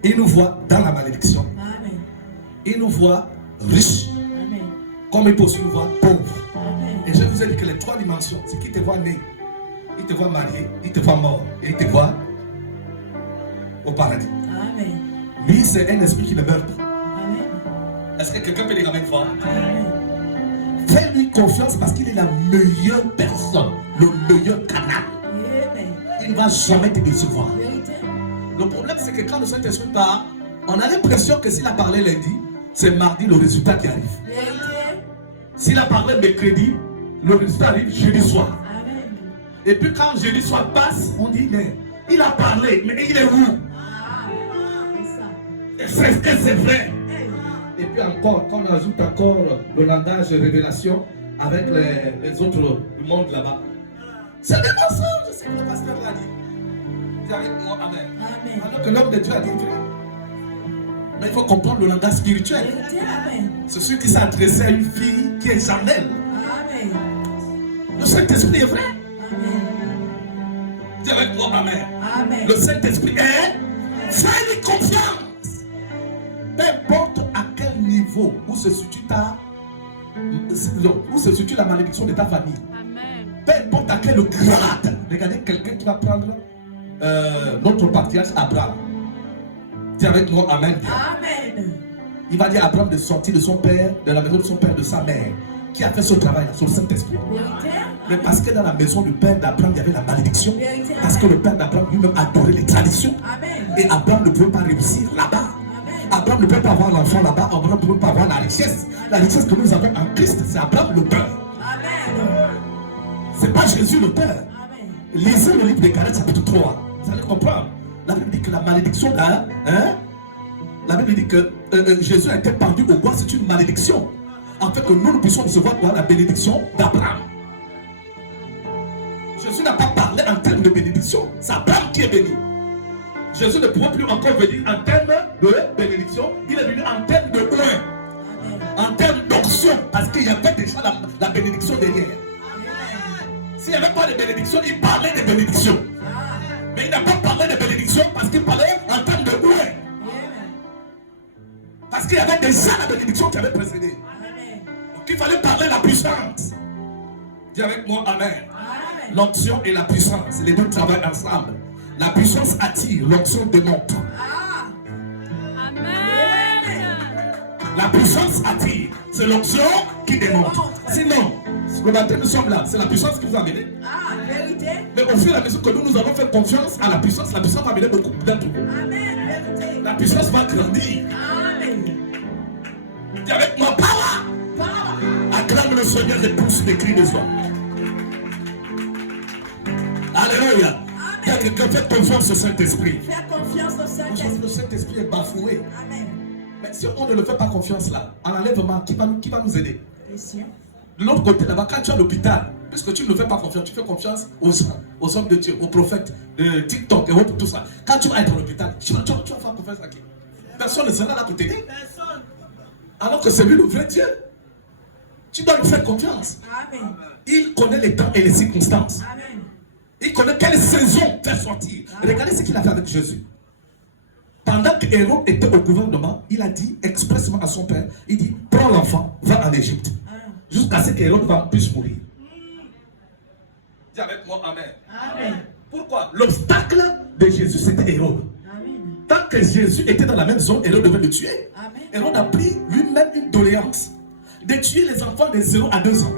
il nous voit dans la malédiction, Amen. il nous voit riches, Amen. comme il peut aussi nous voir pauvres. Amen. Et je vous ai dit que les trois dimensions, c'est qu'il te voit né, il te voit marié, il te voit mort, et il te voit au paradis. Amen. Lui, c'est un esprit qui ne meurt pas. Amen. Est-ce que quelqu'un peut dire avec foi? Amen. Fais-lui confiance parce qu'il est la meilleure personne, le meilleur canal. Amen. Il ne va jamais te décevoir. Vérité. Le problème, c'est que quand le Saint-Esprit parle, on a l'impression que s'il a parlé lundi, c'est mardi le résultat qui arrive. Vérité. S'il a parlé mercredi, le résultat arrive jeudi soir. Amen. Et puis quand jeudi soir passe, on dit, mais il a parlé, mais il est où? Ah, c'est ça. Est-ce que c'est vrai? Hey. Et puis encore, quand on ajoute encore le langage de révélation avec les autres du monde là-bas, c'est des mensonges, c'est ce que le pasteur l'a dit. Dis avec moi, Amen. Amen. Alors que l'homme de Dieu a dit vrai. Mais il faut comprendre le langage spirituel. Vérité. Amen. C'est celui qui s'est adressé à une fille qui est charnelle. Amen. Le Saint-Esprit est vrai. Amen. Dis avec moi, Amen. Amen. Le Saint-Esprit est. Fais-lui confiance. Peu importe à quel niveau où se situe la malédiction de ta famille. Amen. Peu importe à quel grade. Regardez quelqu'un qui va prendre notre patriarche Abraham. Dis avec moi, Amen. Amen. Il va dire à Abraham de sortir de son père, de la maison de son père, de sa mère, qui a fait ce travail-là sur le Saint-Esprit. Vérité. Mais parce que dans la maison du père d'Abraham, il y avait la malédiction. Vérité. Parce que le père d'Abraham lui-même adorait les traditions. Amen. Et Abraham ne pouvait pas réussir là-bas. Amen. Abraham ne pouvait pas avoir l'enfant là-bas. Abraham ne pouvait pas avoir la richesse. La richesse que nous avons en Christ, c'est Abraham le Père. Amen. C'est pas Jésus le Père. Amen. Lisez le livre de Galates chapitre 3. Vous allez comprendre. La Bible dit que la malédiction là, la Bible dit que Jésus a été pendu au bois, c'est une malédiction. En fait que nous puissions recevoir la bénédiction d'Abraham. Jésus n'a pas parlé en termes de bénédiction. C'est Abraham qui est béni. Jésus ne pouvait plus encore venir en termes de bénédiction. Il est venu en termes de loin. En termes d'onction. Parce qu'il y avait déjà la bénédiction derrière. S'il n'y avait pas de bénédiction, il parlait de bénédiction. Mais il n'a pas parlé de bénédiction parce qu'il parlait en termes de loin. Parce qu'il y avait déjà la bénédiction qui avait précédé. Donc il fallait parler de la puissance. Dis avec moi Amen. L'onction et la puissance, les deux travaillent ensemble. La puissance attire, l'onction démontre. Amen. La puissance attire, c'est l'onction qui démontre. Sinon, le matin nous sommes là, c'est la puissance qui vous a amené. Vérité. Mais au fur et à mesure que nous allons faire confiance à la puissance va amener beaucoup d'entre vous. Amen. Vérité. La puissance va grandir. Amen. Dis avec moi, power. Power. Acclame le Seigneur et pousse les cris de joie. Alléluia. Il y a quelqu'un qui fait confiance au Saint-Esprit. Fais confiance au Le Saint-Esprit. Saint-Esprit est bafoué. Amen. Mais si on ne le fait pas confiance là, en enlèvement, qui va nous aider? Question. De l'autre côté là-bas, quand tu es à l'hôpital, puisque tu ne fais pas confiance, tu fais confiance aux hommes de Dieu, aux prophètes de TikTok et autres, tout ça. Quand tu vas être à l'hôpital, tu vas faire confiance à qui? Personne ne sera là pour t'aider. Alors que c'est lui le vrai Dieu. Tu dois lui faire confiance. Amen. Il connaît les temps et les circonstances. Amen. Il connaît quelle saison faire sortir. Regardez ce qu'il a fait avec Jésus. Pendant que Hérode était au gouvernement, il a dit expressément à son père, il dit, prends l'enfant, va en Égypte. Jusqu'à ce qu'Hérode puisse mourir. Dis avec moi Amen. Amen. Pourquoi? L'obstacle de Jésus, c'était Hérode. Amen. Tant que Jésus était dans la même zone, Hérode devait le tuer. Amen. Hérode a pris lui-même une doléance de tuer les enfants de 0 à 2 ans.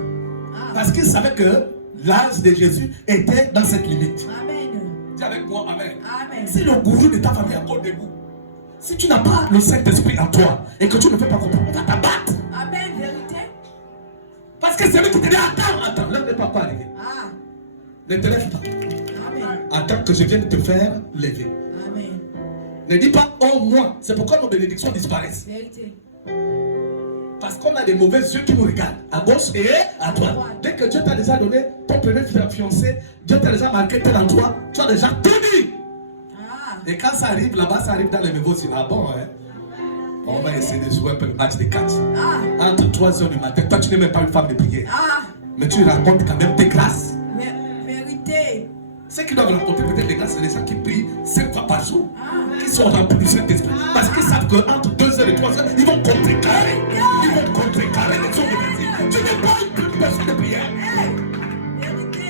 Parce qu'il savait que l'âge de Jésus était dans cette limite. Amen. Dis avec moi Amen. Amen. Si le gourou de ta famille est encore debout, si tu n'as pas le Saint-Esprit en toi et que tu ne peux pas comprendre, on va t'abattre. Amen. Vérité. Parce que c'est lui qui te dit attends, lève le papa arriver. Ne te lève pas. Amen. Attends que je vienne te faire lever. Amen. Ne dis pas oh moi. C'est pourquoi nos bénédictions disparaissent. Vérité. Parce qu'on a des mauvais yeux qui nous regardent, à gauche et à droite. Dès que Dieu t'a déjà donné ton premier fiancé, Dieu t'a déjà marqué tel endroit, tu as déjà tenu. Et quand ça arrive là-bas, ça arrive dans les nouveaux, c'est là bon, hein. On va essayer de jouer un peu le match des catch. Entre 3h du matin, toi tu n'es même pas une femme de prière. Mais tu racontes quand même tes grâces. Vérité. Ceux qui doivent rencontrer peut-être les grâces, c'est les gens qui prient 5 fois par jour. Qui sont remplis du Saint-Esprit. Parce qu'ils savent qu'entre 2h et 3h, ils vont contrecarrer. Ils vont contrecarrer les hommes de Dieu. Tu n'es pas une personne de prière.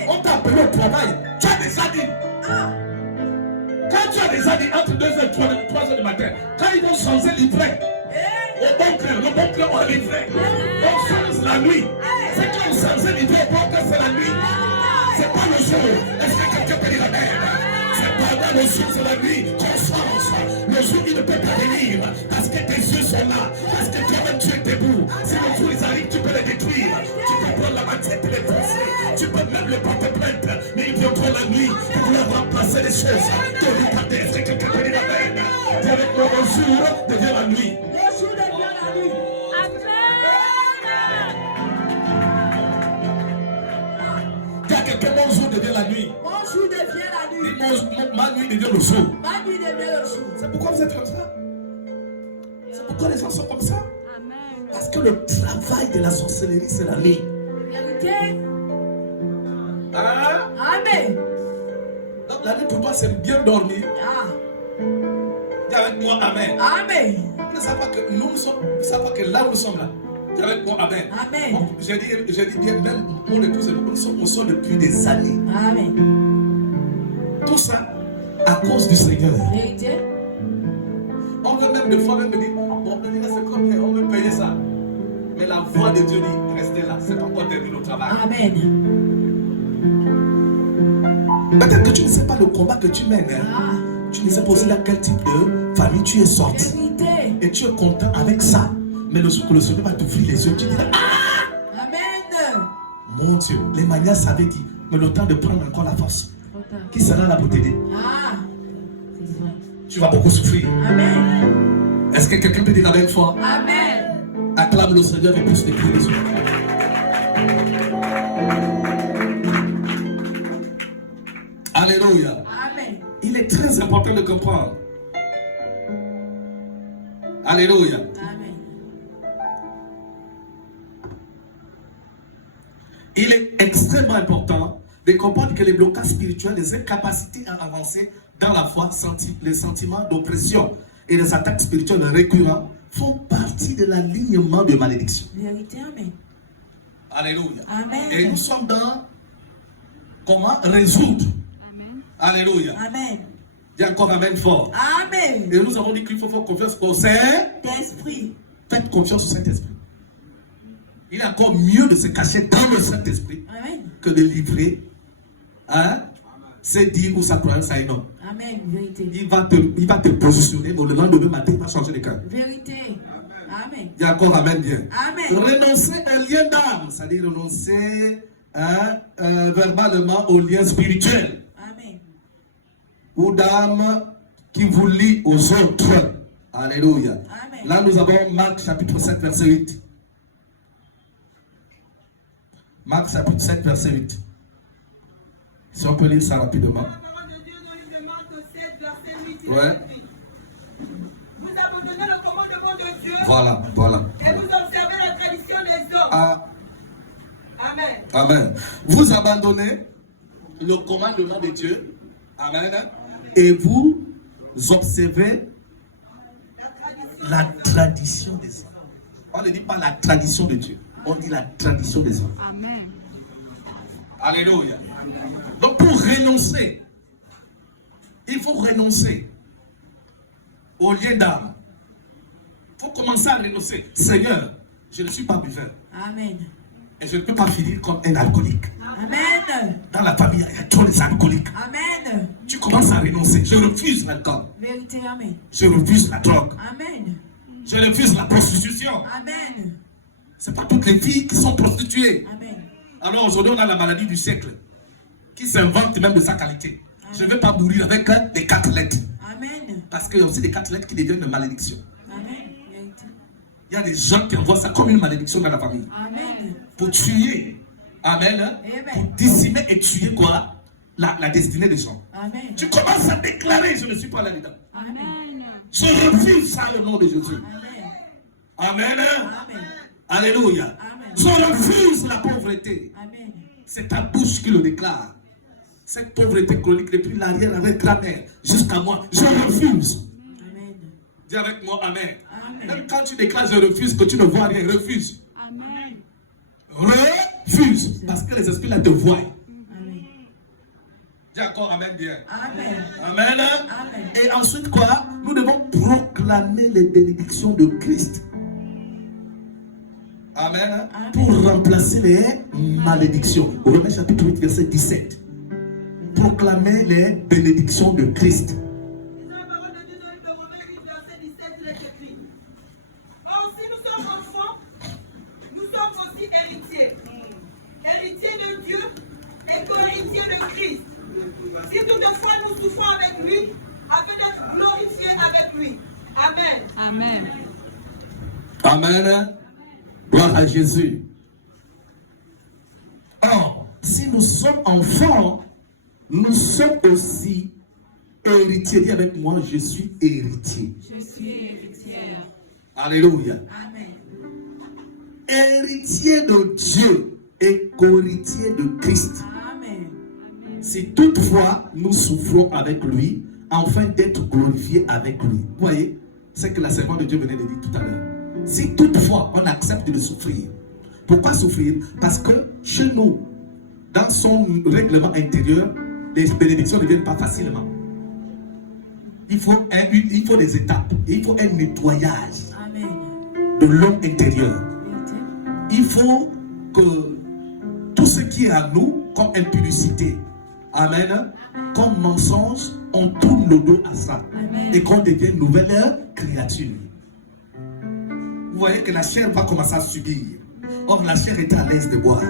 On t'a appelé au travail. Tu as déjà dit. Quand tu as déjà dit entre 2h et 3h du matin, quand ils vont changer livret, au bon cœur, le bon cœur en livret, on change la nuit. C'est quand on change le livret, au bon cœur, c'est la nuit. C'est pas le jour. Est-ce que quelqu'un peut dire la merde? C'est pendant le jour, c'est la nuit qu'on change. Le jour, il ne peut pas venir parce que tes yeux sont là, parce que toi-même tu es debout. Si le jour ils arrivent, tu peux les détruire. Tu peux prendre la machette et les forcer. Tu peux même le porter plainte. Mais il viendra la nuit pour vouloir remplacer les choses. Est-ce que quelqu'un peut dire la merde? Dis avec moi, le jour devient la nuit. Le jour devient la nuit. Dis à quelqu'un, mon jour devient la nuit. Mon jour devient la nuit. Ma nuit devient le jour. Ma nuit devient le jour. C'est pourquoi vous êtes comme ça. C'est pourquoi les gens sont comme ça. Amen. Parce que le travail de la sorcellerie, c'est la nuit. Vérité. Ah. Amen. Donc la nuit pour toi, c'est bien dormir. Dis avec moi, Amen. Amen. Vous ne savez pas que nous sommes, vous ne savez pas que là nous sommes là. Dis avec moi, Amen. Amen. Bon, j'ai dit bien, même mon épouse et moi, nous sommes au sol depuis des années. Amen. Tout ça à cause du Seigneur. Vérité. On veut même des fois même me dire, bon, c'est comme on veut payer ça. Mais la voix de Dieu dit, restez là, c'est encore terminé le travail. Amen. Peut-être que tu ne sais pas le combat que tu mènes. Hein? Ah, Tu ne sais pas aussi dans quel type de famille tu es sorti. vérité. Et tu es content avec ça. Mais le jour que le Seigneur va t'ouvrir les yeux, tu dis, Amen. mon Dieu, les manières savaient dit, mais le temps de prendre encore la force. Trop tard. Qui sera là pour t'aider? Ah, c'est vrai. Tu vas beaucoup souffrir. Amen. Est-ce que quelqu'un peut dire avec foi? Amen. Acclame le Seigneur et pousse les cris des yeux. Alléluia. Amen. Il est très important de comprendre. Alléluia. Amen. Il est extrêmement important de comprendre que les blocages spirituels, les incapacités à avancer dans la foi, les sentiments d'oppression et les attaques spirituelles récurrentes font partie de l'alignement de malédiction. Vérité. Amen. Alléluia. Amen. Et nous sommes dans comment résoudre. Amen. Alléluia. Amen. Il y a encore amen fort. Amen. Et nous avons dit qu'il faut faire confiance au Saint-Esprit. D'esprit. Faites confiance au Saint-Esprit. Il est encore mieux de se cacher dans le Saint-Esprit Amen. que de livrer ses dires ou sa croyance à un homme. Amen. Vérité. Il va te positionner, mais le lendemain matin, il va changer de cœur. Vérité. Amen. Il y a encore amen bien. Amen. Renoncer à un lien d'âme, c'est-à-dire renoncer verbalement au lien spirituel Amen. ou d'âme qui vous lie aux autres. Alléluia. Amen. Là, nous avons Marc chapitre 7, verset 8. Marc chapitre 7, verset 8. Si on peut lire ça rapidement. La parole de Dieu dans l'île de Marc 7, verset 8. Ouais. Vous abandonnez le commandement de Dieu Voilà. et vous observez la tradition des hommes. Ah, Amen. amen. Vous abandonnez le commandement de Dieu. Amen. Et vous observez la tradition des hommes. On ne dit pas la tradition de Dieu. On dit la tradition des hommes. Amen. Alléluia. Donc pour renoncer, il faut renoncer au lien d'âme. Il faut commencer à renoncer. Seigneur, je ne suis pas buveur. Amen. Et je ne peux pas finir comme un alcoolique. Amen. Dans la famille, il y a trop des alcooliques. Amen. Tu commences à renoncer. Je refuse l'alcool. Vérité. Amen. Je refuse la drogue. Amen. Je refuse la prostitution. Amen. Ce n'est pas toutes les filles qui sont prostituées. Amen. Alors aujourd'hui, on a la maladie du siècle qui s'invente même de sa qualité. Je ne vais pas mourir avec des 4 lettres. Amen. Parce qu'il y a aussi des 4 lettres qui deviennent une malédiction. Amen. Vérité. Il y a des gens qui envoient ça comme une malédiction dans la famille. Amen. Pour tuer. Amen. Amen. Pour décimer et tuer quoi? La destinée des gens. Amen. Tu commences à déclarer, je ne suis pas là-dedans. Amen. Je refuse ça au nom de Jésus. Amen. Amen. Amen. Alléluia. Amen. Je refuse la pauvreté. Amen. C'est ta bouche qui le déclare. Cette pauvreté chronique depuis l'arrière avec la mère jusqu'à moi. Je refuse. Amen. Dis avec moi Amen. Amen. Même quand tu déclares je refuse, que tu ne vois rien, refuse. Amen. Refuse. Parce que les esprits là te voient. Amen. Dis encore Amen bien. Amen. Amen. Amen. Et ensuite quoi? Nous devons proclamer les bénédictions de Christ. Amen. Pour remplacer les malédictions. Romains chapitre 8, verset 17. Proclamer les bénédictions de Christ. Dans la parole de Dieu dans le livre de Romains 8, verset 17, il est écrit. Or, si nous sommes enfants, nous sommes aussi héritiers. Héritiers de Dieu et co-héritiers de Christ. Si toutefois nous souffrons avec lui, afin d'être glorifiés avec lui. Amen. Amen. Amen. Gloire à Jésus. Or, si nous sommes enfants, nous sommes aussi héritiers. Dis avec moi, je suis héritier. Je suis héritière. Alléluia. Amen. Héritier de Dieu et co-héritier de Christ. Amen. Si toutefois nous souffrons avec lui, afin d'être glorifiés avec lui. Vous voyez, c'est que la servante de Dieu venait de dire tout à l'heure. Si toutefois on accepte de souffrir, pourquoi souffrir? Parce que chez nous, dans son règlement intérieur, les bénédictions ne viennent pas facilement. Il faut des étapes, il faut un nettoyage Amen. de l'homme intérieur. Vérité. il faut que tout ce qui est à nous, comme impudicité, amen, comme mensonge, on tourne le dos à ça. Amen. Et qu'on devienne une nouvelle créature. Vous voyez que la chair va commencer à subir. Or, la chair était à l'aise de boire.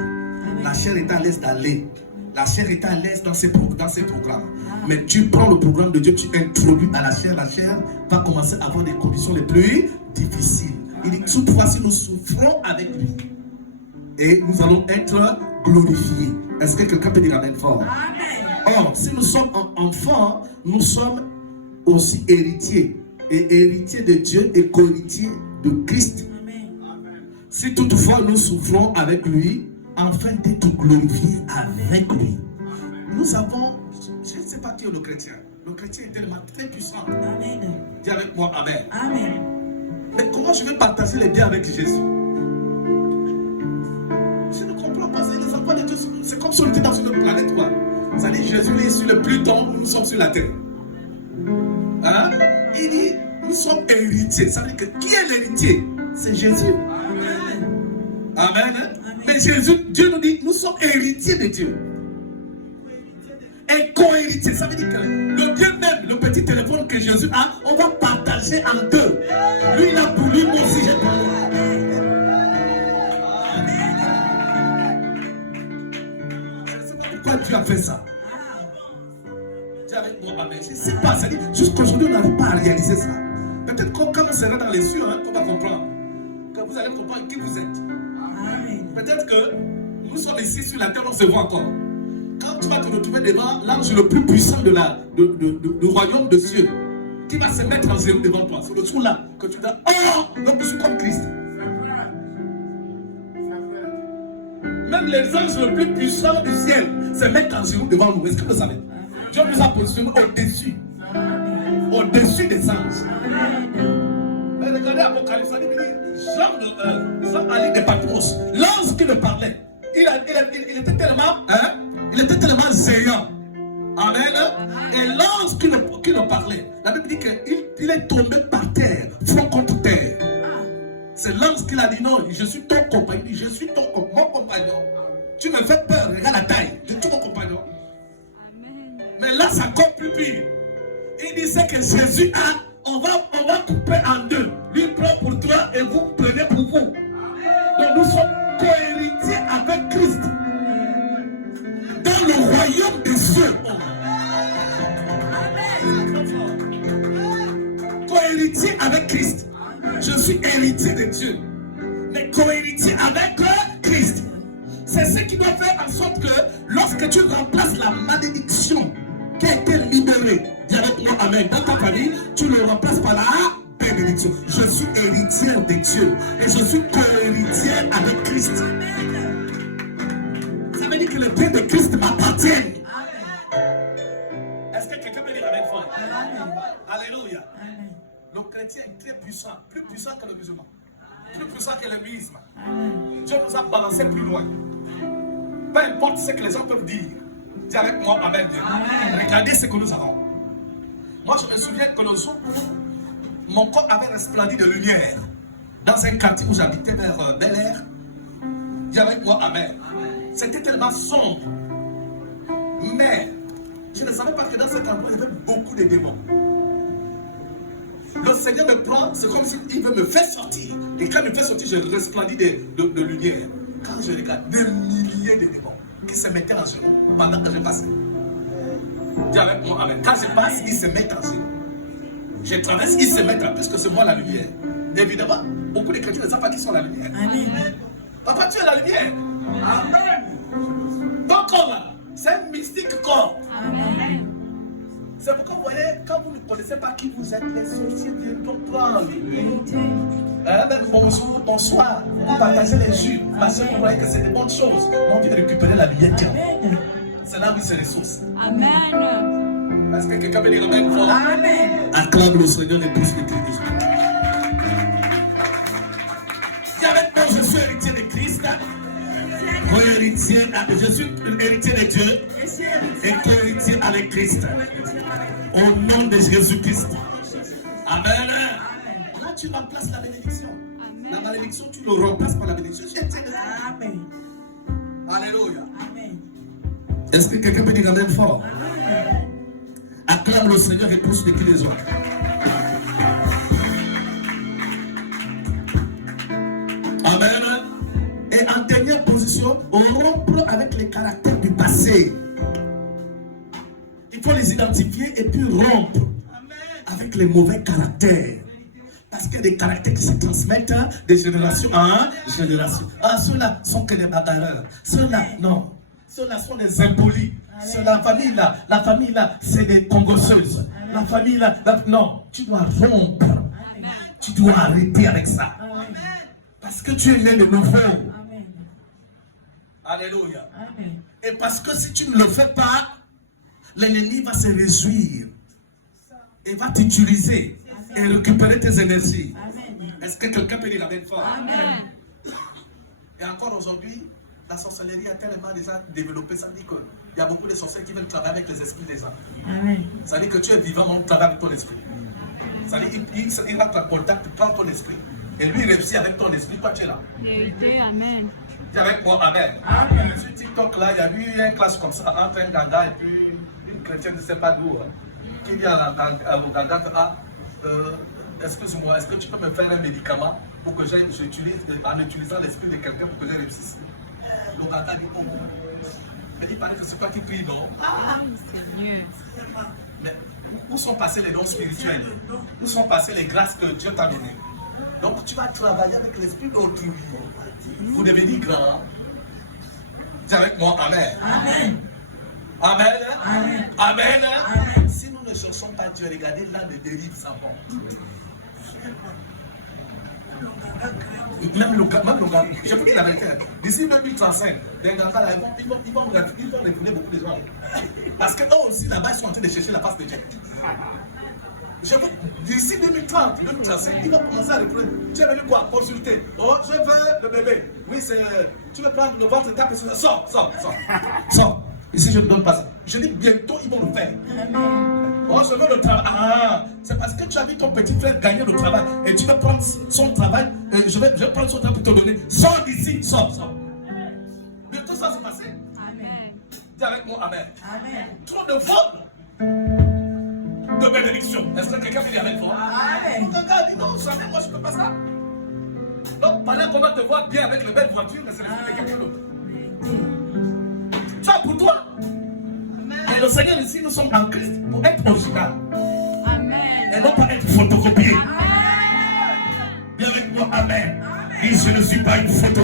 La chair était à l'aise d'aller. La chair était à l'aise dans ses programmes. Mais tu prends le programme de Dieu, tu introduis à la chair va commencer à avoir des conditions les plus difficiles. Il dit, toutefois, si nous souffrons avec lui, et nous allons être glorifiés. Est-ce que quelqu'un peut dire amen fort? Amen. Or, si nous sommes enfants, nous sommes aussi héritiers. Et héritiers de Dieu et co-héritiers de Christ. Amen. Si toutefois nous souffrons avec lui, afin d'être glorifiés avec lui. Nous avons, je ne sais pas qui est le chrétien. Le chrétien est tellement très puissant. Amen. Dis avec moi amen. Amen. Mais comment je vais partager les biens avec Jésus? Je ne comprends pas. Les enfants de Dieu, c'est comme si on était dans une autre planète, quoi. Vous savez, Jésus est sur le Pluton, nous sommes sur la terre. Hein? Il dit, nous sommes héritiers. Ça veut dire que qui est l'héritier? C'est Jésus. Amen. Amen. Mais Jésus, Dieu nous dit, nous sommes héritiers de Dieu. Et co-héritiers. Ça veut dire que le bien même, le petit téléphone que Jésus a, on va partager en deux. Lui, il a pour lui, moi aussi, j'ai pour moi. Je ne sais pas pourquoi Dieu a fait ça. Dis avec moi, amen. Je ne sais pas. C'est-à-dire, jusqu'aujourd'hui, on n'arrive pas à réaliser ça. Peut-être quand on sera dans les cieux, on va comprendre. Quand vous allez comprendre qui vous êtes. Amen. Peut-être que nous sommes ici sur la terre, on se voit encore. Quand tu vas te retrouver devant l'ange le plus puissant du royaume de cieux, qui va se mettre en zéro devant toi, c'est le jour là que tu dis, oh, donc je suis comme Christ. Même les anges les plus puissants du ciel se mettent en zéro devant nous. Est-ce que vous savez? Dieu nous a positionnés au-dessus. Au-dessus des anges. Mais regardez Apocalypse, ça dit, Jean Ali de Patmos, l'ange qui le parlait, il était tellement zéant. Amen. Et l'ange qui le parlait, la Bible dit qu'il est tombé par terre, front contre terre. C'est l'ange qui l'a dit, non, je suis ton compagnon, je suis mon compagnon. Tu me fais peur, regarde la taille, je suis ton compagnon. Mais là, ça compte plus pire. Il disait que Jésus a, on va couper en deux. Lui prend pour toi et vous prenez pour vous. Donc nous sommes co-héritiers avec Christ. Dans le royaume des cieux. Co-héritier avec Christ. Je suis héritier de Dieu. Mais co-héritier avec Christ. C'est ce qui doit faire en sorte que lorsque tu remplaces la malédiction qui a été libérée, dis avec moi amen, dans ta famille, tu le remplaces par la bénédiction. Je suis héritière de Dieu et je suis co-héritière avec Christ. Ça veut dire que le bien de Christ m'appartient. Est-ce que quelqu'un peut dire amen fort? Alléluia. Le chrétien est très puissant, plus puissant que le musulman, plus puissant que l'hindouisme. Dieu nous a balancé plus loin. Peu importe ce que les gens peuvent dire, dis avec moi amen. Regardez ce que nous avons. Moi je me souviens que le jour où mon corps avait resplendi de lumière dans un quartier où j'habitais vers Bel Air, dis avec moi amen. C'était tellement sombre. Mais je ne savais pas que dans cet endroit il y avait beaucoup de démons. Le Seigneur me prend, c'est comme s'il veut me faire sortir. Et quand il me fait sortir, je resplendis de lumière. Quand je regarde, des milliers de démons qui se mettaient en genoux pendant que je passais. Dis avec moi, amen. Quand je passe, ils se mettent en genoux. Je traverse, ils se mettent en, puisque c'est moi la lumière. Évidemment, beaucoup de chrétiens ne savent pas qui sont la lumière. Amen. Papa, tu es la lumière. Amen. Ton corps là, c'est un mystique corps. Amen. C'est pourquoi vous voyez, quand vous ne connaissez pas qui vous êtes, les sorciers viennent vous prendre. Bonjour, bonsoir. Vous partagez les jus. Parce que vous voyez que c'est des bonnes choses. On vient de récupérer la lumière. C'est là où c'est les sources. Amen. Est-ce que quelqu'un peut dire amen fort? Amen. Acclame le Seigneur et pousse le Christ. Dis avec moi, je suis héritier de Christ. Co-héritier, je suis héritier de Dieu et co-héritier avec Christ. Au nom de Jésus-Christ. Amen. Là, tu remplaces la bénédiction. La malédiction, tu le remplaces par la bénédiction. J'ai été Est-ce que quelqu'un peut dire amen fort? Acclame le Seigneur et pousse les cris des autres. Amen. Et en dernière position, rompre avec les caractères du passé. Il faut les identifier et puis rompre avec les mauvais caractères. Parce qu'il y a des caractères qui se transmettent de génération en génération. Ah, ceux-là sont que des bagarreurs. Ceux-là, non. Ceux-là sont des impolis. La famille là, c'est des congosseuses. La famille là, non. Tu dois rompre. Tu dois arrêter avec ça. Parce que tu es né de nouveau. Alléluia. Et parce que si tu ne le fais pas, l'ennemi va se réjouir et va t'utiliser et récupérer tes énergies. Est-ce que quelqu'un peut dire amen fort? Amen. Et encore aujourd'hui, la sorcellerie a tellement déjà développé, ça dit qu'il y a beaucoup de sorciers qui veulent travailler avec les esprits des gens. Ça dit que tu es vivant, on travaille avec ton esprit. Ça dit qu'il va te contact, prend ton esprit. Et lui, il réussit avec ton esprit, toi tu es là. Vérité, amen. Tu es avec moi, amen. Sur TikTok, là, il y a eu une classe comme ça entre un ganga et puis une chrétienne, je ne sais pas d'où, qui dit à ganga, excuse-moi, est-ce que tu peux me faire un médicament pour que j'utilise, en utilisant l'esprit de quelqu'un pour que je réussisse? Le ganga dit, oh, elle dit, paraît que c'est toi qui prie, non? Seigneur. Mais où sont passés les dons spirituels? Où sont passées les grâces que Dieu t'a données? Donc tu vas travailler avec l'esprit d'autrui. Vous devenez grand. Dis avec moi, amen. Amen. Amen. Amen. Amen. Amen. Si nous ne cherchons pas Dieu, regardez là les dérives savants. Même le gars, je peux dire la vérité. D'ici 2035, les gars là, ils vont révéler beaucoup de gens. Parce qu'eux aussi là-bas, ils sont en train de chercher la face de Dieu. D'ici 2030, 2035, ils vont commencer à recruter. Tu es venu quoi? Consulter. Oh, je veux le bébé. Oui, c'est. Tu veux prendre le ventre et taper sur. Sors. Ici, je ne donne pas ça. Je dis bientôt, ils vont le faire. Oh, je veux le travail. Ah, c'est parce que tu as vu ton petit frère gagner le travail et tu veux prendre son travail. Je vais prendre son travail pour te donner. Sors d'ici, sors. Bientôt, ça va se passer. Amen. Dis avec moi, amen. Amen. Trop de fautes. De bénédiction. Est-ce que quelqu'un peut dire avec moi? Amen. Ton gars dit non, jamais moi je ne peux pas ça. Donc pendant qu'on va te voir bien avec les belles voitures, c'est l'esprit de quelqu'un d'autre. Ça pour toi. Et le Seigneur ici, nous sommes en Christ pour être original. Amen. Et non pas être photocopié. Bien avec moi, amen. Et je ne suis pas une photo.